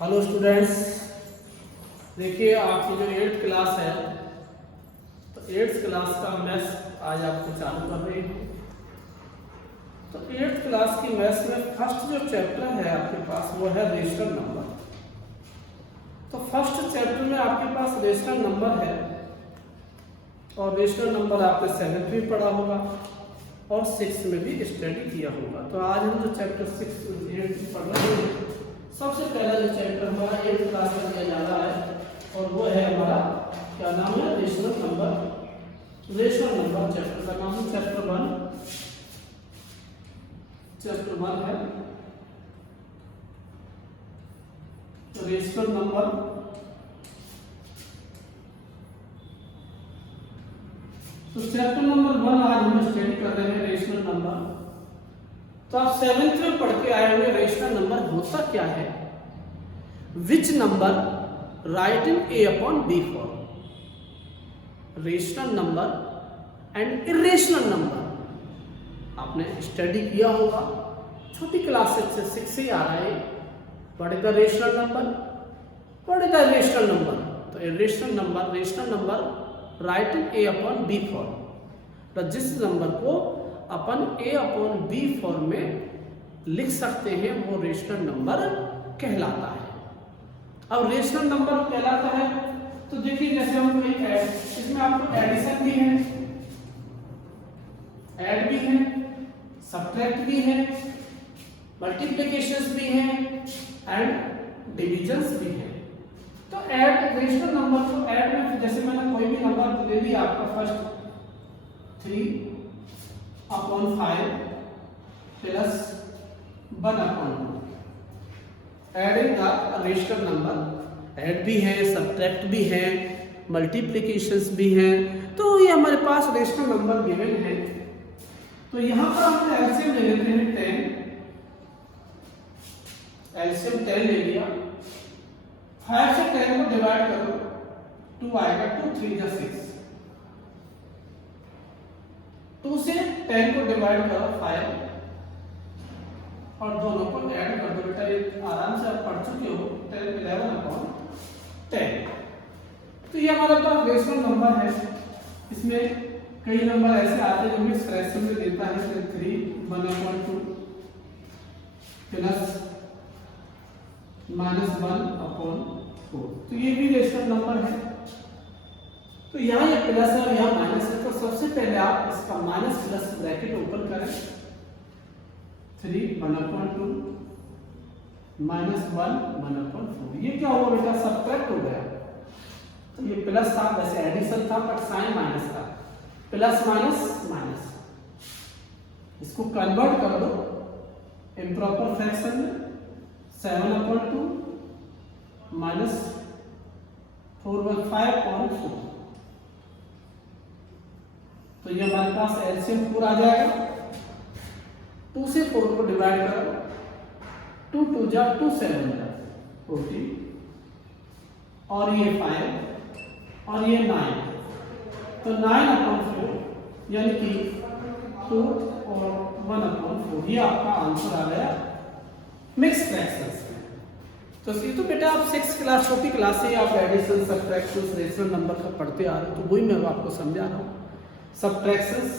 Hello students, देखिए आपकी जो 8th क्लास है तो 8th क्लास का मैथ्स आज आपको चालू कर रही हूँ। तो 8th क्लास की मैथ्स में फर्स्ट जो चैप्टर है आपके पास वो है रेशनल नंबर। तो फर्स्ट चैप्टर में आपके पास रेशनल नंबर है और रेशनल नंबर आपने 7th में पढ़ा होगा और 6th में भी स्टडी किया होगा। तो आज हम जो चैप्टर 6 पढ़ रहे हैं, सबसे पहला जो चैप्टर हमारा 8th क्लास में दिया जा रहा है और वो है हमारा क्या नाम है, rational number. Rational number chapter का नाम है चैप्टर 1 है रेशनल नंबर। तो चैप्टर नंबर 1 आज हम स्टडी कर रहे हैं रेशनल नंबर। तो आप 7th में पढ़ के आए हुए रेशनल नंबर होता क्या है, which number write in A upon B form, rational number and irrational number आपने स्टडी किया होगा। छोटी क्लास से 6 से आ रहा है, what is the rational number, what is the irrational number. तो irrational number, rational number write in A upon B form, तो जिस नंबर को अपन ए अपॉन बी फॉर्म में लिख सकते हैं वो रेशनल नंबर कहलाता है। अब रेशनल नंबर कहलाता है तो देखिए, जैसे हम इसमें आपको एडिशन भी है, ऐड भी है, सब्ट्रैक्ट भी है, मल्टीप्लिकेशंस भी है एंड डिविजन्स भी है। तो ऐड रेशनल नंबर को ऐड में जैसे मैंने कोई भी नंबर ले लिया आपका first 3 upon 5 plus 1 upon 2, adding the rational number. Add भी है, सब्ट्रैक्ट भी है, मल्टीप्लिकेशंस भी हैं, तो ये हमारे पास रेशनल नंबर गिवन है। तो यहाँ पर हम एलसीएम ले लेते हैं 10, एलसीएम 10 ले लिया, 5 से 10 को डिवाइड करो 2 आएगा, 2 3 जा 6, 2 से 10 को डिवाइड करो 5 और दोनों को ऐड कर दो। बेटा ये आराम से आप पढ़ चुके हो, 10 11 अपॉन 10। तो ये हमारे पास रेशनल नंबर है। इसमें कई नंबर ऐसे आते हैं जो मिक्स फ्रैक्शन में देता है, जैसे 3 1 अपॉन 2 प्लस -1 अपॉन 4। तो ये भी रेशनल नंबर है। तो यहाँ ये प्लस है और यहाँ माइनस है, तो सबसे पहले आप इसका माइनस प्लस ब्रैकेट ओपन करें, 3 1 अपॉन 2 -1 1 अपॉन 4। ये क्या हुआ बेटा, सब्ट्रैक्ट हो गया। तो ये प्लस था, वैसे एडिशन था बट साइन माइनस था, प्लस माइनस माइनस। इसको कन्वर्ट कर दो इम्प्रॉपर फ्रैक्शन में, 7 अपॉन 2 माइनस 415 अपॉन 4। तो ये हमारे पास एलसीएम 4 आ जाएगा। 2 से 4 को डिवाइड करो, 2 2 जा 2 7 जा 40 और ये 5 और ये 9, तो 9 अपॉन 4 यानी कि 2 और 1 अपॉन 4, ये आपका आंसर आ गया मिक्स फ्रैक्शंस में। तो ये तो बेटा आप 6th क्लास, छोटी क्लास से आप एडिशन सब्ट्रैक्शंस रेशनल नंबर का पढ़ते आ रहे हो, तो वही मैं आपको समझा रहा हूँ। Subtractions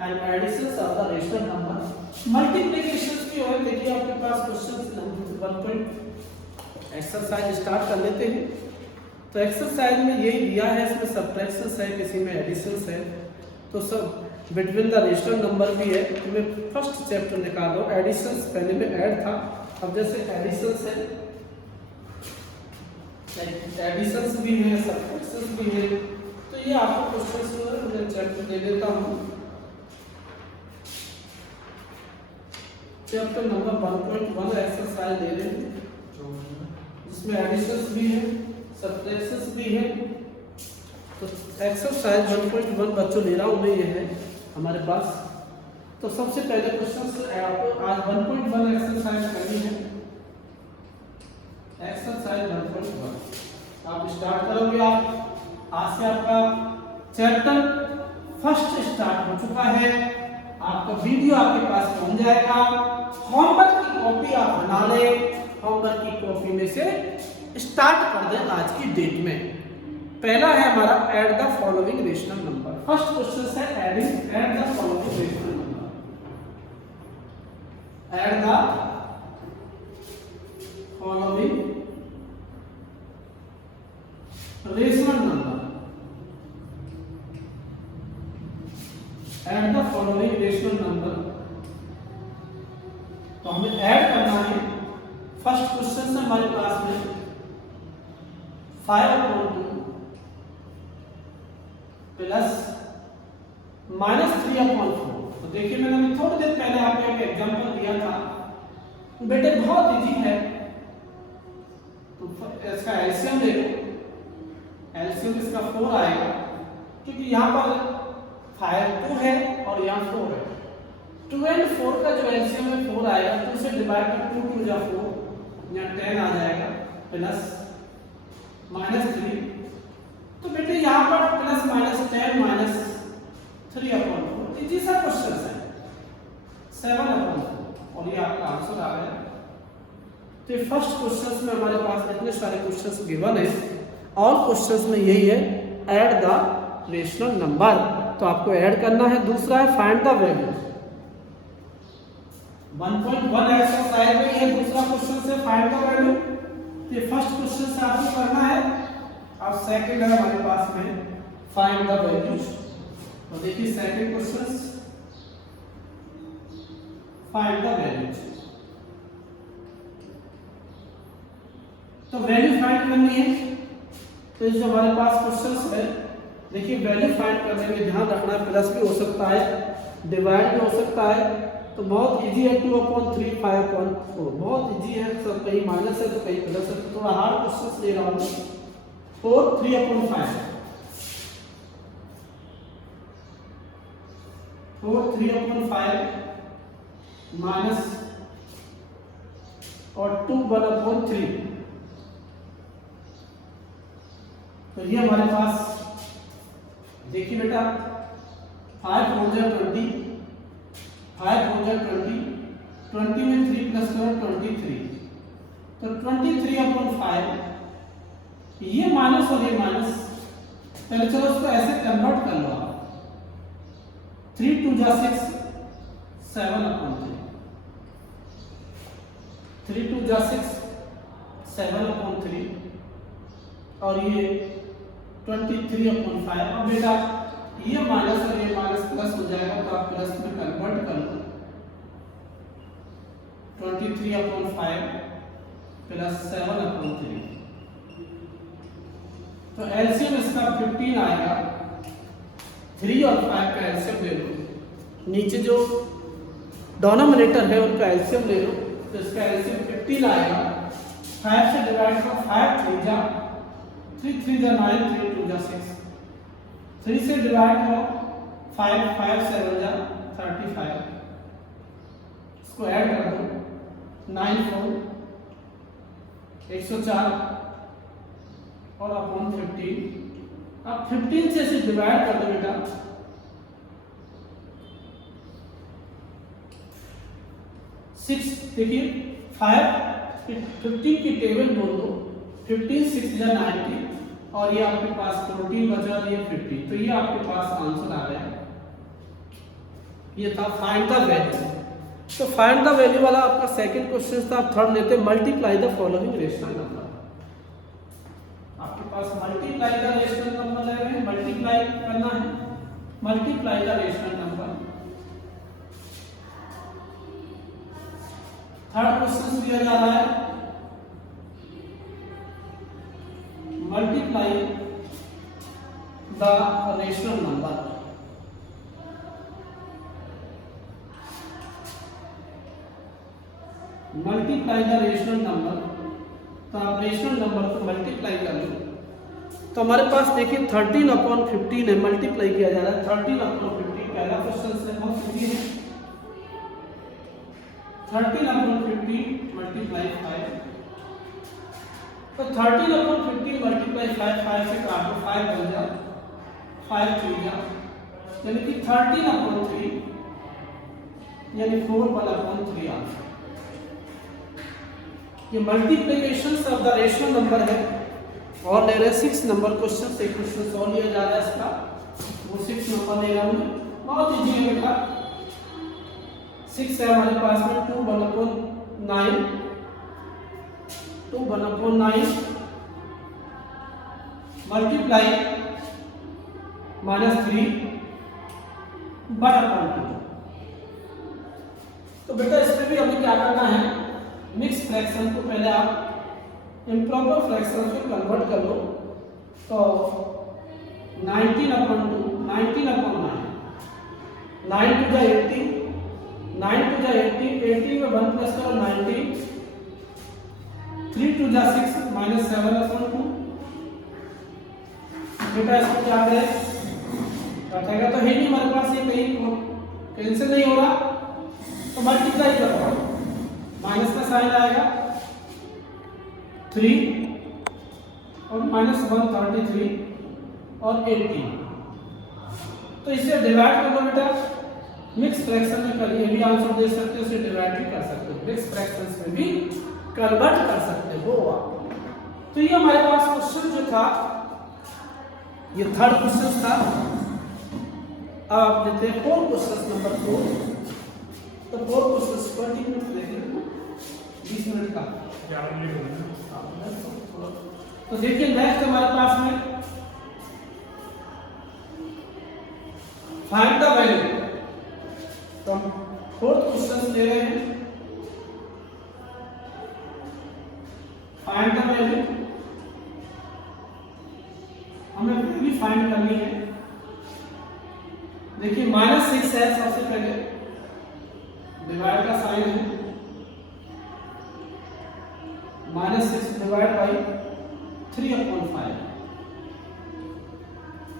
and additions of the rational number. Multiplications भी हो, देखिए आपके पास क्वेश्चन 1 एक्सरसाइज स्टार्ट कर लेते हैं। तो एक्सरसाइज में यही दिया है, इसमें सब्ट्रैक्शंस है, किसी में एडिशंस है, तो सब बिटवीन द रेशनल नंबर भी है। तो मैं फर्स्ट चैप्टर निकालो, एडिशंस पहले में ऐड था, अब जैसे एडिशंस है, एडिशंस भी है, सब्ट्रैक्शंस भी है। तो ये आपको क्वेश्चंस मैं चैप्टर दे देता हूँ। चैप्टर नंबर 1.1 एक्सरसाइज दे रहे हैं, जिसमें एडिशंस भी है, सब्ट्रैक्शंस भी है। तो एक्सरसाइज 1.1 बच्चों ले रहा हूँ मैं, ये है हमारे पास। तो सबसे पहले क्वेश्चन आपको आज 1.1 एक्सरसाइज करनी है। एक्सरसाइज 1.1 आप स्टार्ट करोगे। आप आज से आपका चैप्टर फर्स्ट स्टार्ट हो चुका है, आपका वीडियो आपके पास पहुंच जाएगा। होमवर्क की कॉपी आप बना लें, होमवर्क की कॉपी में से स्टार्ट कर दें आज की डेट में। पहला है हमारा add the following rational number. First question है add the following rational number. Add the following rational number. Add the following rational number. तो हमें ऐड करना है। फर्स्ट क्वेश्चन से हमारे पास में 5/2 प्लस -3/4। तो देखिए मैंने अभी थोड़ी देर पहले आपको एक एग्जांपल दिया था, बेटे बहुत इजी है। तो इसका एलसीएम ले लो, एलसीएम इसका 4 आएगा, क्योंकि यहाँ पर 5 2 है और यहाँ 4 है। 2 और 4 का जो एलसीएम है 4 आएगा, तो उसे डिवाइड कर 2 2 जा 4, यहाँ 10 आ जाएगा, प्लस -3। तो बेटे यहाँ पर प्लस -10 -3/4 इजी सा क्वेश्चन है, 7/4 और ये आपका आंसर आ गया। तो फर्स्ट क्वेश्चन में हमारे पास इतने सारे क्वेश्चंस गिवन है, ऑल क्वेश्चंस में यही है ऐड द रेशनल नंबर। तो आपको ऐड करना है। दूसरा है फाइंड द वैल्यू। 1.1 ऐसा शायद में ये दूसरा क्वेश्चन से फाइंड द वैल्यू। ये फर्स्ट क्वेश्चन से आपको करना है। अब सेकंड है हमारे पास में फाइंड द वैल्यूज। तो देखिए second question find the values. तो वैल्यू फाइंड करनी है। तो जो हमारे पास क्वेश्चन है, देखिए वैल्यू फाइंड करने में ध्यान रखना है, प्लस भी हो सकता है, डिवाइड भी हो सकता है। तो बहुत इजी है, 2/3 5/4 बहुत इजी है। सब कहीं माइनस है तो कहीं प्लस है, तो थोड़ा हार्ड क्वेश्चन ले रहा हूँ। 4 3/5 4 3/5 माइनस और 2 1/3। तो ये हमारे पास देखिए बेटा 5 4 जा 20, 5 4 जा 20, 20 में 3 प्लस करो 23। तो 23/5 ये माइनस और ये माइनस, पहले चलो उसको ऐसे कन्वर्ट कर लो आप। 3 2 जा 6 7/3, 3 2 जा 6 7/3 और ये 23/5। अब बेटा ये माइनस और ये माइनस प्लस हो जाएगा, तो आप प्लस में कन्वर्ट कर लो। 23/5 प्लस 7/3। तो एलसीएम इसका 15 आएगा। 3 और 5 का एलसीएम ले लो। नीचे जो डिनोमिनेटर है उनका एलसीएम ले लो, तो इसका एलसीएम 15 आएगा। 5 से डिवाइड करो, 5 3 जा 3 3 जा 9, 3 2 जा 6। 3 से डिवाइड करो, 5 5 7 जा 35। इसको ऐड कर दो, 9 4 104 और अपॉन 15। अब 15 से इसे डिवाइड कर दो बेटा। 6 देखिए 15 की टेबल बोल दो। 15 6 जा 90 और ये आपके पास 14 बचा, ये 50। तो ये आपके पास आंसर आ गया। ये था फाइंड द वैल्यू। तो फाइंड द वैल्यू वाला आपका सेकंड क्वेश्चन था। आप थर्ड लेते multiply the following rational number. आपके पास मल्टीप्लाई द रेशनल नंबर ले रहे हैं, मल्टीप्लाई करना है। Multiply the rational number. Third question दिया जा रहा है multiply the rational number. Multiply the rational number. तो आप रेशनल नंबर को मल्टीप्लाई कर लो। तो हमारे पास देखिए 13/15 है, मल्टीप्लाई किया जा रहा है। 13/15 पहला क्वेश्चन से बहुत इजी है। 13/15 मल्टीप्लाई 5। तो 13/15 मल्टीप्लाई 5 से काटो, 5 बन जा 5 3 जा, यानी कि 13/3 यानी 4/3 आंसर। ये multiplication of the rational number है और ले रहे 6 नंबर क्वेश्चन। एक क्वेश्चन सॉल्व लिया जा रहा है इसका, वो 6 नंबर ले रहा हूँ। बहुत इजी है बेटा। 6 है हमारे पास में 2 1/9, 2 1/9 मल्टीप्लाई -3 बटा 2। तो बेटा इसमें भी हमें क्या करना है, मिक्स फ्रैक्शन को पहले आप इम्प्रॉपर फ्रैक्शन से कन्वर्ट कर लो। तो 19/2 19/9, 9 टू जा 18, 9 टू जा 18, 18 में 1 प्लस करो 19, 3 टू जा 6 -7/2। बेटा इसको क्या करें, कटेगा तो है नहीं हमारे पास, ये कहीं कैंसिल नहीं हो रहा, तो मल्टीप्लाई करो, माइनस का साइन आएगा 3 और -133 और 18। तो इसे डिवाइड कर दो बेटा, मिक्स फ्रैक्शन में करिए, भी आंसर दे सकते हो, इसे डिवाइड भी कर सकते हो, मिक्स फ्रैक्शंस में भी कन्वर्ट कर सकते हो आप। तो ये हमारे पास क्वेश्चन जो था, ये थर्ड क्वेश्चन था। अब आप लेते हैं 4 क्वेश्चन नंबर 4। तो 4 क्वेश्चन 20 मिनट देखेंगे, 20 मिनट का। तो देखिए नेक्स्ट हमारे पास में फाइंड द वैल्यू। तो हम 4th क्वेश्चन ले रहे हैं, फाइंड द वैल्यू। हमें वैल्यू फाइंड करनी है। देखिए -6 है, सबसे पहले डिवाइड का साइन है, -6 डिवाइड बाई 3/5।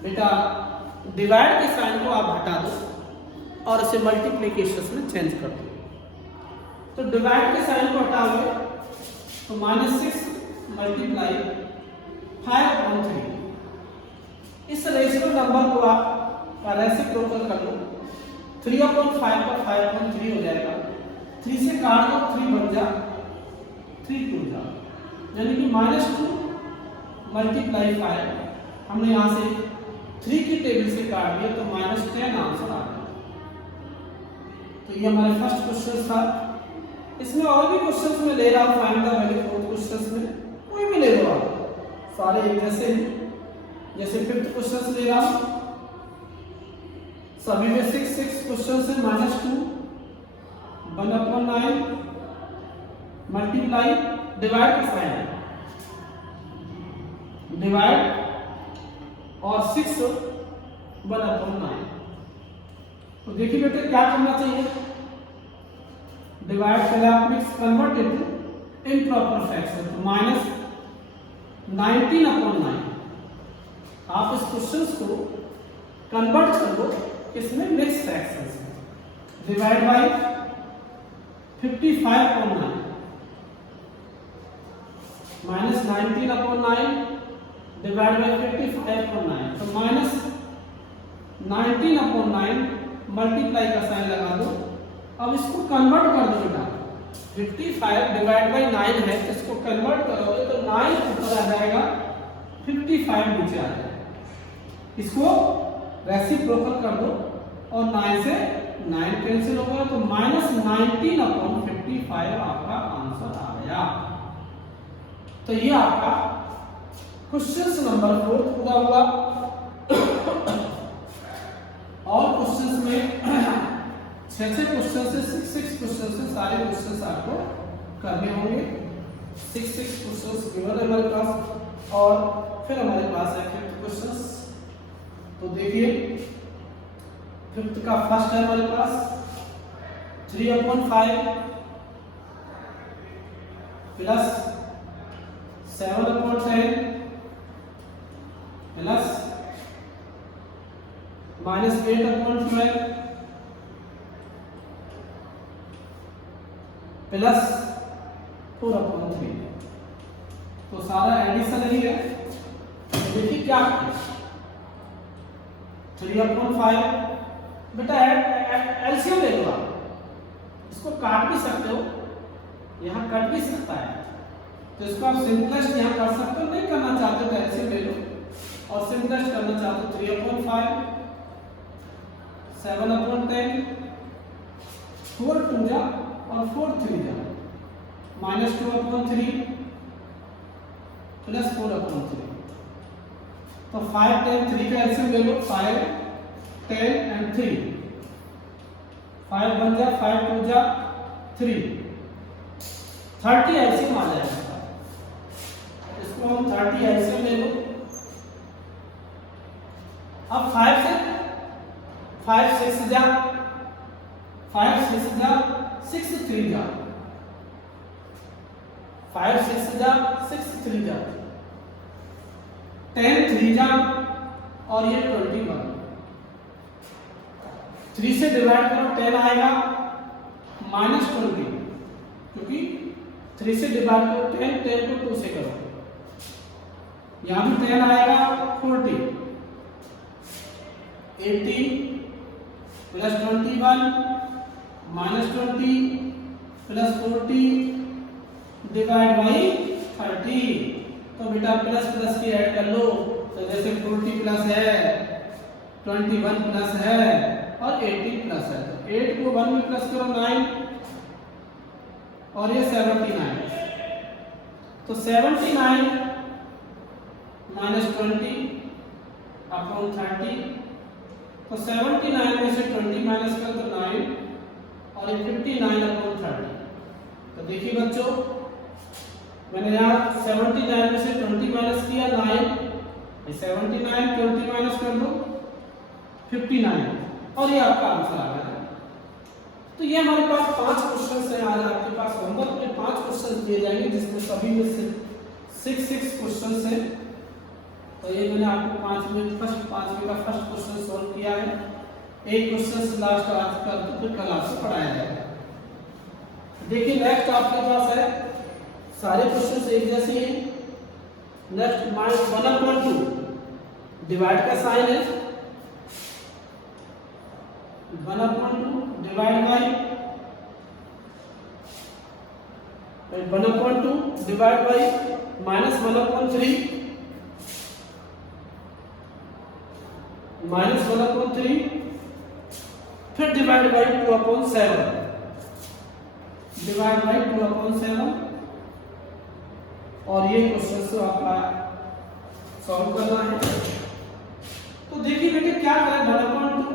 बेटा डिवाइड के साइन को आप हटा दो और इसे मल्टीप्लिकेशन में चेंज कर दो। तो डिवाइड के साइन को हटाओगे तो -6 मल्टीप्लाई 5/3। इस रेशियो नंबर को आप रेसिप्रोकल कर लो, 3/5 का 5/3 हो जाएगा, 3 से काट दो, 3 बन जा, 3 2 जा, यानी कि -2 मल्टीप्लाई 5। हमने यहाँ से 3 की टेबल से काट दिया तो -10 आंसर आ गया। तो ये हमारे फर्स्ट क्वेश्चन था। इसमें और भी क्वेश्चंस में ले रहा हूँ, फाइंड द वैल्यू 4 क्वेश्चंस में कोई भी ले लो आप, सारे एक जैसे हैं। जैसे 5th क्वेश्चन ले रहा हूँ, सभी में 6 क्वेश्चन से -2 1/9 मल्टीप्लाई डिवाइड का साइन है, डिवाइड और 6 1/9। तो देखिए बेटे क्या करना चाहिए, डिवाइड पहले आप mix convert into improper fraction, -19/9। आप इस क्वेश्चन को कन्वर्ट कर दो इसमें मिक्स फ्रैक्शंस में, डिवाइड बाय 55/9, -19/9 डिवाइड बाय 55/9। तो -19/9 मल्टीप्लाई का साइन लगा दो। अब इसको कन्वर्ट कर दो बेटा, 55 डिवाइड बाय 9 है, इसको कन्वर्ट करोगे तो 9 ऊपर आ जाएगा, 55 नीचे आ जाएगा। इसको रेसिप्रोकल कर दो और 9 से 9 कैंसिल होगा, तो -19/55 आपका आंसर आ गया। तो ये आपका क्वेश्चन नंबर 4 पूरा हुआ। और क्वेश्चंस में 6 क्वेश्चन से 6 क्वेश्चन से सारे क्वेश्चंस आपको करने होंगे। 6 क्वेश्चंस गिवन है हमारे पास, और फिर हमारे पास है 5th क्वेश्चंस। तो देखिए 5th का फर्स्ट है हमारे पास 3/5 प्लस 7/10 प्लस -8/12 प्लस 4/3। तो सारा एडिशन ही है। देखिए क्या 3/5 बेटा एलसीएम ले लो आप, इसको काट भी सकते हो, यहाँ कट भी सकता है, तो इसको आप सिंपलेस्ट यहाँ कर सकते हो, नहीं करना चाहते तो एलसीएम ले लो, और सिंपलेस्ट करना चाहते हो 3/5, 7/10, 4 2 जा और 4 3 जा, -2/3 प्लस 4/3। तो 5 10 3 का एलसीएम ले लो, 5 10 and 3, 5 1 जा, 5 2 जा 3, 30 एलसीएम आ जाएगा। इसको हम 30 एलसीएम ले लो। अब 5 से 5 6 जा, 5 6 जा 6 3 जा, 5 6 जा 6 3 जा, 10 3 जा और ये 21। 3 से डिवाइड करो 10 आएगा -20, क्योंकि 3 से डिवाइड करो 10, 10 को 2 से करो, यहां भी 10 आएगा 40, 80 प्लस 21 -20 प्लस 40 डिवाइड बाई 30। तो बेटा प्लस प्लस की ऐड कर लो, तो जैसे 40 प्लस है, 21 प्लस है और 80 प्लस है, तो 8 को 1 में प्लस करो 9 और ये 79, तो 79 -20 अपॉन 30, तो 79 में से 20 माइनस कर दो 9 और ये 59/30। तो देखिए बच्चों, मैंने यहाँ 79 में से 20 माइनस किया 9, 79 20 माइनस कर दो 59 और ये आपका आंसर आ गया। तो ये हमारे पास 5 क्वेश्चंस हैं। आज आपके पास होमवर्क में 5 क्वेश्चंस दिए जाएंगे, जिसमें सभी में से 6 क्वेश्चंस हैं। तो ये मैंने आपको 5वें का फर्स्ट क्वेश्चन सॉल्व किया है। एक क्वेश्चन लास्ट आज कर दो, फिर कल आपसे पढ़ाया जाएगा। देखिए नेक्स्ट आपके पास है, सारे क्वेश्चन एक जैसे ही हैं। नेक्स्ट -1/2 डिवाइड का साइन है, 1/2 डिवाइड बाई 1/2 डिवाइड बाई -1/3 -1/3 फिर डिवाइड बाई 2/7 डिवाइड बाई 2/7 और ये क्वेश्चन से आपका सॉल्व करना है। तो देखिए बेटे क्या करें, 1/2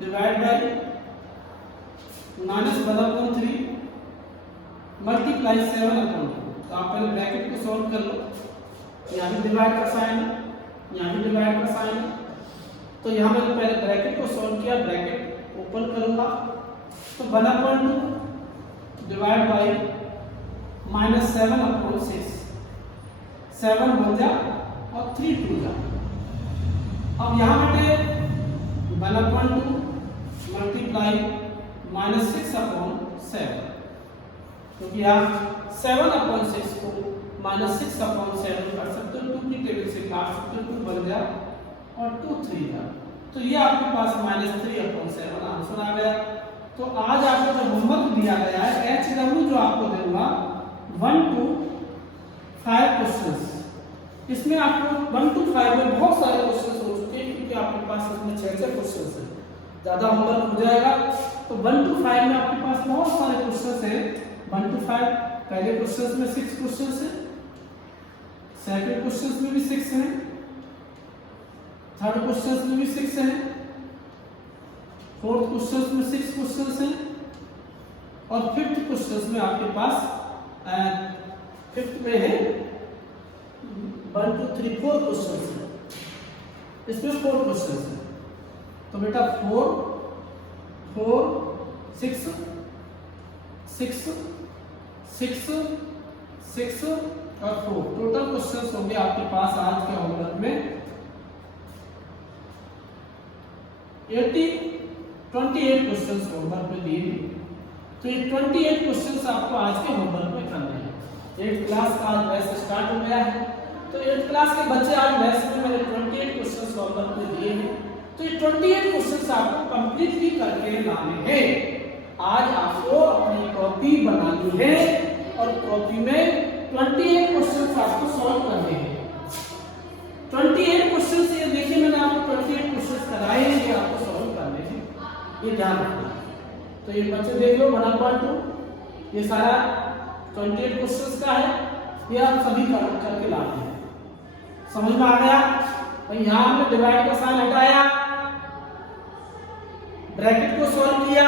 डिवाइड बाई -1/3 मल्टीप्लाई 7/2। तो आप पहले ब्रैकेट को सॉल्व कर लो, यहाँ भी डिवाइड का साइन है, यहाँ भी डिवाइड का साइन है। तो यहाँ मैंने पहले ब्रैकेट को सॉल्व किया, ब्रैकेट ओपन करूंगा तो 1/2 डिवाइड बाई -7/6, 7 1 जा और 3 2 जा। अब यहाँ बेटे 1/2 मल्टीप्लाई -6/7, क्योंकि आप 7/6 को -6/7 कर सकते हो, 2 की टेबल से काट सकते हो, 2 बन जा और 2 3 जा। तो ये आपके पास -3/7 आंसर आ गया। तो आज आपको जो होमवर्क दिया गया है HW जो आपको दूंगा 1 to 5 क्वेश्चंस, इसमें आपको 1 to 5 में बहुत सारे क्वेश्चंस हो चुके हैं, क्योंकि आपके पास इसमें 6 क्वेश्चंस हैं। ज़्यादा होमवर्क हो जाएगा तो 1 to 5 में आपके पास बहुत सारे क्वेश्चंस हैं। 1 to 5 पहले क्वेश्चंस में 6 क्वेश्चंस हैं, सेकंड क्वेश्चंस में भी 6 हैं, थर्ड क्वेश्चंस में भी 6 हैं, फोर्थ क्वेश्चंस में 6 क्वेश्चंस हैं और फिफ्थ क्वेश्चंस में आपके पास फिफ्थ में है 1 2 3 4 क्वेश्चंस है, इसमें 4 क्वेश्चंस हैं। तो बेटा 4 4 6 6 6 6 और 4 टोटल क्वेश्चंस होंगे आपके पास आज के होमवर्क में 28 क्वेश्चंस होमवर्क में दिए हैं। तो ये 28 क्वेश्चंस आपको आज के होमवर्क में करने हैं। 8th क्लास का आज बैच स्टार्ट हो गया है, तो 8th क्लास के बच्चे आज बैच में मैंने 28 क्वेश्चंस होमवर्क में दिए हैं। तो ये 28 क्वेश्चंस आपको कंप्लीटली करके लाने हैं। आज आपको अपनी कॉपी बनानी है और कॉपी में 28 क्वेश्चन आपको सॉल्व करने हैं। 28 क्वेश्चन ये देखिए मैंने आपको 28 क्वेश्चन कराए हैं, ये आपको सॉल्व करने हैं, ये ध्यान रखना। तो ये बच्चे देख लो 1/2 ये सारा 28 क्वेश्चन का है, ये आप सभी करके लाते हैं। समझ में आ गया? तो यहाँ हमने डिवाइड का साइन हटाया, ब्रैकेट को सॉल्व किया,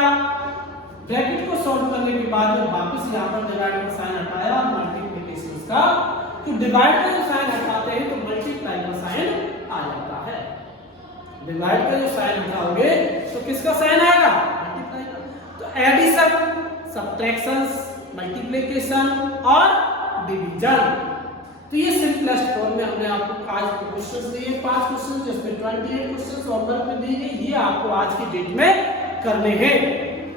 ब्रैकेट को सॉल्व करने के बाद में वापस यहाँ पर डिवाइड का साइन हटाया, मल्टीप्लिकेशन का, तो डिवाइड का जो साइन हटाते हैं तो मल्टीप्लाई का साइन आ जाता है। डिवाइड का जो साइन हटाओगे तो किसका साइन आएगा? मल्टीप्लाई का। तो एडिशन, सब्ट्रैक्शंस, मल्टीप्लिकेशन और डिवीजन, तो ये सिंपलेस्ट फॉर्म में हमने आपको आज के क्वेश्चंस दिए, 5 क्वेश्चन जिसमें 28 क्वेश्चंस होमवर्क में दिए गए, ये आपको आज की डेट में करने हैं।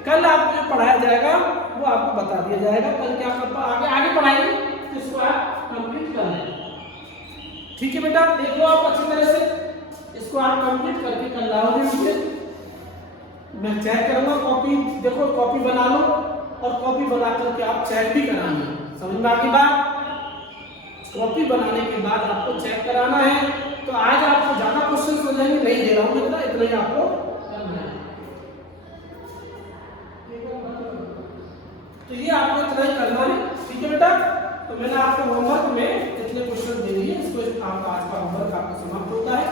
कल आपको जो पढ़ाया जाएगा वो आपको बता दिया जाएगा, कल क्या आगे आगे पढ़ाएंगे, इसको आप कंप्लीट कर लें। ठीक है बेटा, देख लो आप अच्छी तरह से, इसको आप कंप्लीट करके कल लाओगे मुझे, मैं चेक करूंगा। कॉपी देखो, कॉपी बना लो और कॉपी बना करके आप चेक भी कराना। समझ में आ गई बात? कॉपी बनाने के बाद आपको चेक कराना है। तो आज आपको ज्यादा क्वेश्चन हो जाएंगे, नहीं दे रहा हूं इतना ही आपको करना है। तो ये आपको इतना ही करना है, ठीक है बेटा? तो मैंने आपको होमवर्क में इतने क्वेश्चन दे दिए, इसको आप आज का होमवर्क आपका समाप्त होता है।